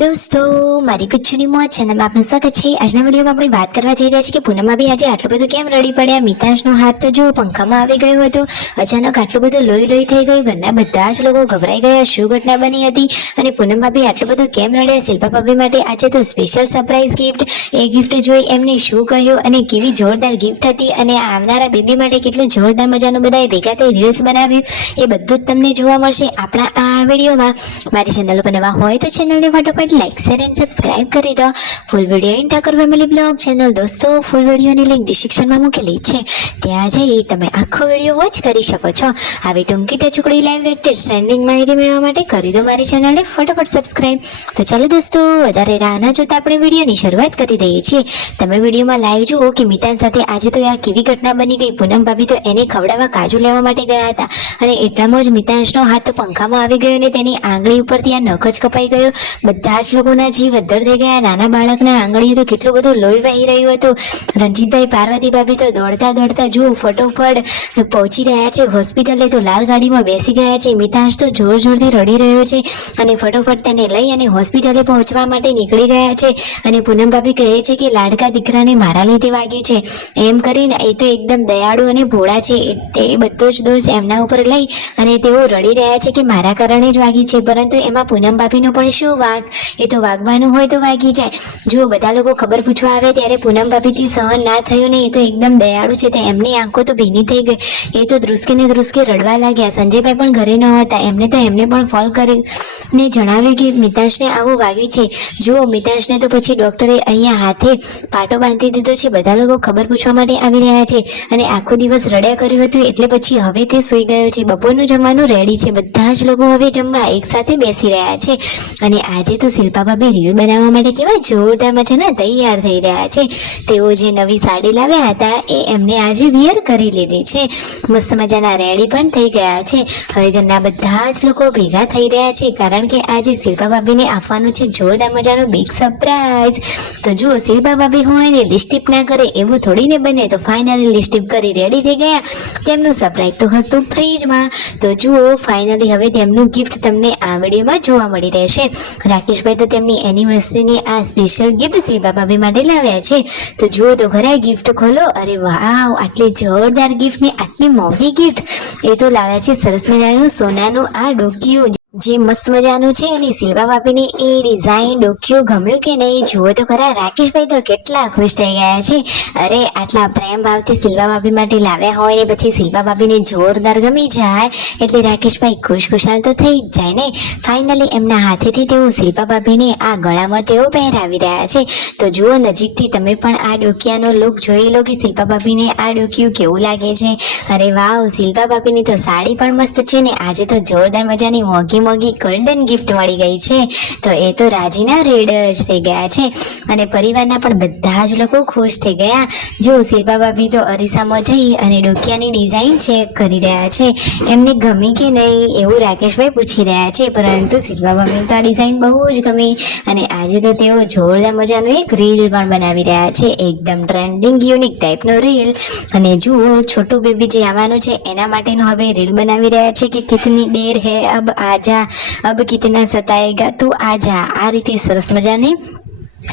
દોસ્તો મારી કુચુની મોજ ચેનલમાં આપનું સ્વાગત છે। આજના વિડીયોમાં આપણે વાત કરવા જઈ રહ્યા છીએ કે પૂનમમાં બી આજે આટલું બધું કેમ રડી પડ્યા। મિતાંશનો હાથ તો જો પંખામાં આવી ગયો હતો, અચાનક આટલું બધું લોહી થઈ ગયું। ઘરના બધા જ લોકો ગભરાઈ ગયા, શું ઘટના બની હતી અને પૂનમમાં બી આટલું બધું કેમ રડ્યા। શિલ્પા ભાભી માટે આજે તો સ્પેશિયલ સરપ્રાઈઝ ગિફ્ટ, એ ગિફ્ટ જોઈ એમને શું કહ્યું અને કેવી જોરદાર ગિફ્ટ હતી અને આવનારા બેબી માટે કેટલું જોરદાર મજાનું બધાએ ભેગા થઈ રીલ્સ બનાવ્યું, એ બધું જ તમને જોવા મળશે આપણા આ વિડીયોમાં। મારી ચેનલ ઉપર નવા હોય તો ચેનલને ફટાફટ લાઈક શેર એન્ડ સબસ્ક્રાઇબ કરી દો। Full video in Thakar family blog channel દોસ્તો ફૂલ વિડીયોની લિંક ડિસ્ક્રિપ્શનમાં મૂકેલી છે, ત્યાં જઈ તમે આખો વિડીયો વોચ કરી શકો છો। આવી ટૂંકી ટચુકડી લાઈવ લેટેસ્ટ ટ્રેન્ડિંગ માહિતી મેળવવા માટે કરી દો મારી ચેનલને ફટાફટ સબસ્ક્રાઇબ। તો ચાલો દોસ્તો વધારે રાહ ન જોતા આપણે વિડીયોની શરૂઆત કરી દઈએ છીએ। તમે વિડીયોમાં લાઈવ જુઓ કે મિતાન સાથે આજે તો આ કેવી ઘટના બની ગઈ। પૂનમ ભાભી તો એને ખવડાવવા કાજુ લેવા માટે ગયા હતા અને એટલામાં જ મિતાંશનો હાથ તો પંખામાં આવી ગયો અને તેની આંગળી ઉપરથી આ નખ જ કપાઈ ગયો। બધા જ લોકોના જીવ અદ્ધર થઈ ગયા। નાના બાળકના આંગળીએ તો કેટલું બધું લોહી વહી રહ્યું હતું। રણજીતભાઈ પાર્વતી ભાભી તો દોડતા જો ફટોફટ પહોંચી રહ્યા છે હોસ્પિટલે, તો લાલ ગાડીમાં બેસી ગયા છે। મિતાંશ તો જોરથી રડી રહ્યો છે અને ફટોફટ તેને લઈ અને હોસ્પિટલે પહોંચવા માટે નીકળી ગયા છે। અને પૂનમ ભાભી કહે છે કે લાડકા દીકરાને મારા લીધે વાગ્યું છે એમ કરીને, એ તો એકદમ દયાળુ અને ભોળા છે, તે બધો જ દોષ એમના ઉપર લઈ અને તેઓ રડી રહ્યા છે કે મારા કારણે જ વાગ્યું છે। પરંતુ એમાં પૂનમ ભાભીનો પણ શું વાંક, એ તો વાગવાનું હોય તો વાગી જાય। જો બધા લોકો ખબર પૂછવા આવે ત્યારે પૂનમ ભાભીથી સહન ના થયું ને, એ તો એકદમ દયાળુ છે, તો એમની આંખો તો ભીની થઈ ગઈ, એ તો ધ્રુસકે રડવા લાગ્યા। સંજયભાઈ પણ ઘરે ન હતા, એમને પણ ફોન કરીને જણાવ્યું કે મિતાંશને આવું વાગ્યું છે। જુઓ મિતાંશને તો પછી ડોક્ટરે અહીંયા હાથે પાટો બાંધી દીધો છે। બધા લોકો ખબર પૂછવા માટે આવી રહ્યા છે અને આખો દિવસ રડ્યા કર્યું હતું, એટલે પછી હવે તે સૂઈ ગયો છે। બપોરનું જમવાનું રેડી છે, બધા જ લોકો હવે જમવા એક સાથે બેસી રહ્યા છે। અને આજે તો શિલ્પા ભાભી રીલ બનાવવા માટે કેવા જોરદાર મજાના તૈયાર થઈ રહ્યા છે। તેઓ જે નવી સાડી લાવ્યા હતા એ એમને આજે વિયર કરી લીધી છે, મસ્ત મજાના રેડી પણ થઈ ગયા છે। હવે ઘરના બધા જ લોકો ભેગા થઈ રહ્યા છે, કારણ કે આજે શિલ્પા ભાભીને આપવાનું છે જોરદાર મજાનું બિગ સરપ્રાઈઝ। તો જુઓ શિલ્પા ભાભી હોય ને લિપસ્ટિક ના કરે એવું થોડી ને બને, તો ફાઇનલી લિપસ્ટિક કરી રેડી થઈ ગયા। તેમનું સરપ્રાઈઝ તો હતું ફ્રીજમાં। તો જુઓ ફાઇનલી હવે તેમનું ગિફ્ટ તમને આ વિડીયોમાં જોવા મળી રહેશે। રાકેશભાઈ તો તેમની એનિવર્સરીની આ સ્પેશિયલ ગિફ્ટ શિલ્પા ભાભી માટે લાવ્યા છે। તો જુઓ તો ખરા ગિફ્ટ ખોલો, અરે વાવ, આટલી જોરદાર ગિફ્ટ ને આટલી મોંઘી ગિફ્ટ, એ તો લાવ્યા છે સરસ મજાનું સોનાનું આ ડોકિયું, જે મસ્ત મજાનું છે। અને શિલ્પા ભાભીની એ ડિઝાઇન ડોકિયું ગમ્યું કે નહીં, જુઓ તો ખરા રાકેશભાઈ તો કેટલા ખુશ થઈ ગયા છે। અરે આટલા પ્રેમ ભાવથી શિલ્પા ભાભી માટે લાવ્યા હોય ને પછી શિલ્પા ભાભીને જોરદાર ગમી જાય એટલે રાકેશભાઈ ખુશખુશાલ તો થઈ જ જાય ને। ફાઇનલી એમના હાથેથી તેઓ શિલ્પા ભાભીને આ ગળામાં તેઓ પહેરાવી રહ્યા છે। તો જુઓ નજીકથી તમે પણ આ ડોકિયાનો લુક જોઈ લો કે શિલ્પા ભાભીને આ ડોકિયું કેવું લાગે છે। અરે વાવ, શિલ્પા ભાભીની તો સાડી પણ મસ્ત છે ને આજે તો જોરદાર મજાની મોંઘી ગોલ્ડન ગિફ્ટ મળી ગઈ છે। તો એ તો રાજીના રેડ જ થઈ ગયા છે અને પરિવારના પણ બધા જ લોકો ખુશ થઈ ગયા। જો શિલ્પા ભાભી તો અરીસામાં જઈ અને ડોકિયાની ડિઝાઇન ચેક કરી રહ્યા છે, એમને ગમી કે નહીં એવું રાકેશભાઈ પૂછી રહ્યા છે। પરંતુ શિલ્પા ભાભીને તો આ ડિઝાઇન બહુ જ ગમી અને આજે તો તેઓ જોરદાર મજાનું એક રીલ પણ બનાવી રહ્યા છે, એકદમ ટ્રેન્ડિંગ યુનિક ટાઈપનો રીલ। અને જુઓ છોટું બેબી જે આવવાનું છે એના માટેનો હવે રીલ બનાવી રહ્યા છે કે કિતની દેર હે અબ આજા, અબ કિતના સતાએગા તું આજા, આ રીતે સરસ મજાની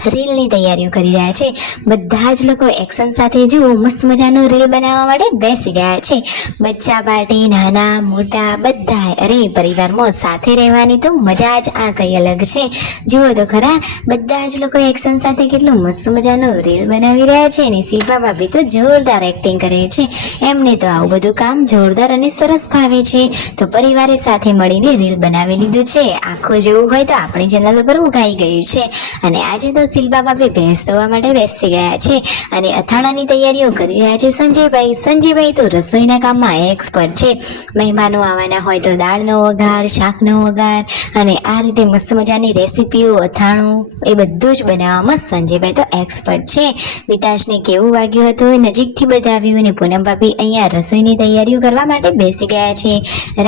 રીલની તૈયારીઓ કરી રહ્યા છે। બધા જ લોકો એક્શન સાથે જુઓ મસ્ત મજાનું રીલ બનાવવા માટે બેસી ગયા છે। બચ્ચા પાર્ટી, નાના મોટા બધા, અરે પરિવારમાં સાથે રહેવાની તો મજા જ આ કઈ અલગ છે। જુઓ તો ખરા બધા જ લોકો એક્શન સાથે કેટલું મસ્ત મજાનું રીલ બનાવી રહ્યા છે અને શિલ્પા ભાભી તો જોરદાર એક્ટિંગ કરે છે, એમને તો આવું બધું કામ જોરદાર અને સરસ ભાવે છે। તો પરિવારે સાથે મળીને રીલ બનાવી લીધું છે, આખું જોવું હોય તો આપણી ચેનલ ઉપર મુકાઈ ગયું છે। અને આજે તો શિલ્પા ભાભી ભેંસ ધોવા માટે બેસી ગયા છે અને અથાણાની તૈયારીઓ કરી રહ્યા છે સંજયભાઈ તો રસોઈના કામમાં એક્સપર્ટ છે। મહેમાનો આવવાના હોય તો દાળનો વઘાર, શાકનો વઘાર અને આ રીતે મસ્ત મજાની રેસીપીઓ, અથાણું એ બધું જ બનાવવામાં સંજયભાઈ તો એક્સપર્ટ છે। મિતાંશને કેવું વાગ્યું હતું નજીકથી બતાવ્યું અને પૂનમ ભાભી અહીંયા રસોઈની તૈયારીઓ કરવા માટે બેસી ગયા છે।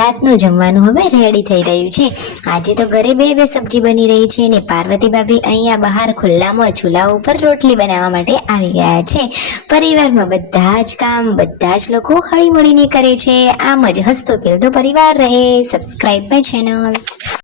રાતનું જમવાનું હવે રેડી થઈ રહ્યું છે। આજે તો ઘરે બે સબ્જી બની રહી છે અને પાર્વતી ભાભી અહીંયા બહાર ખુલ્લામાં ચૂલા ઉપર રોટલી બનાવવા માટે આવી ગયા છે। પરિવારમાં બધા જ કામ બધા જ લોકો હળી મળીને કરે છે। આમ જ હસતો ખેલતો પરિવાર રહે। Subscribe my channel.